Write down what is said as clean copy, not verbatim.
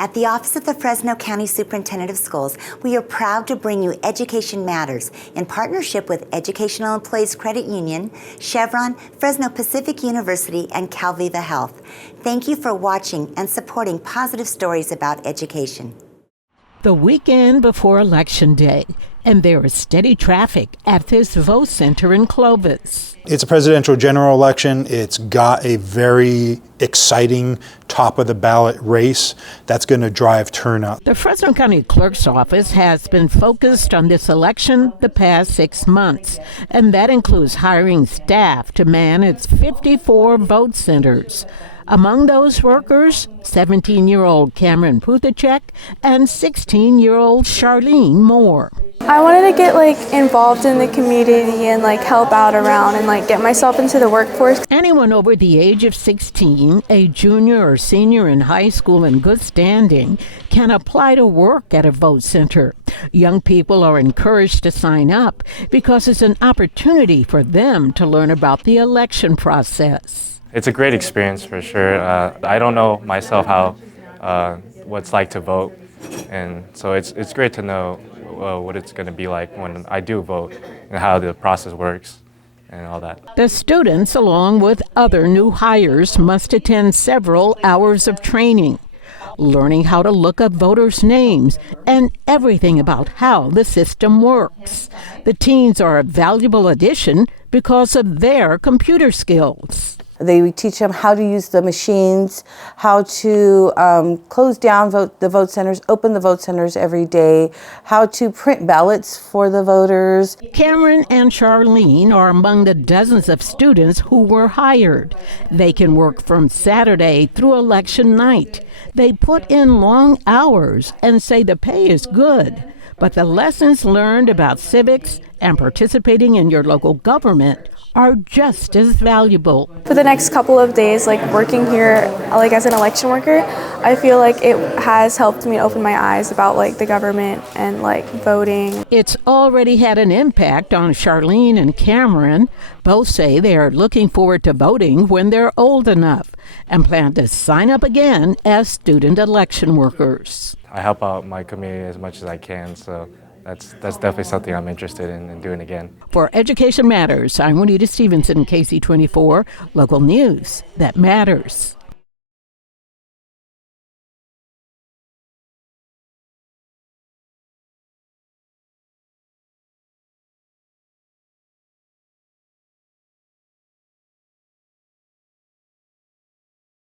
At the Office of the Fresno County Superintendent of Schools, we are proud to bring you Education Matters in partnership with Educational Employees Credit Union, Chevron, Fresno Pacific University, and Calviva Health. Thank you for watching and supporting positive stories about education. The weekend before Election Day, and there is steady traffic at this vote center in Clovis. It's a presidential general election. It's got a very exciting top-of-the-ballot race that's going to drive turnout. The Fresno County Clerk's Office has been focused on this election the past 6 months, and that includes hiring staff to man its 54 vote centers. Among those workers, 17-year-old Cameron and 16-year-old Sharlene Moore. I wanted to get involved in the community and help out around and get myself into the workforce. Anyone over the age of 16, a junior or senior in high school in good standing, can apply to work at a vote center. Young people are encouraged to sign up because it's an opportunity for them to learn about the election process. It's a great experience for sure. I don't know myself how what it's like to vote, and so it's great to know what it's going to be like when I do vote and how the process works and all that. The students, along with other new hires, must attend several hours of training, learning how to look up voters' names and everything about how the system works. The teens are a valuable addition because of their computer skills. They teach them how to use the machines, how to close down the vote centers, open the vote centers every day, how to print ballots for the voters. Cameron and Sharlene are among the dozens of students who were hired. They can work from Saturday through election night. They put in long hours and say the pay is good, but the lessons learned about civics and participating in your local government are just as valuable. For the next couple of days, working here as an election worker, I feel like it has helped me open my eyes about the government and voting. It's already had an impact on Sharlene and Cameron. Both say they are looking forward to voting when they're old enough and plan to sign up again as student election workers. I help out my community as much as I can, so that's definitely something I'm interested in doing again. For Education Matters, I'm Juanita Stevenson, KC24, local news that matters.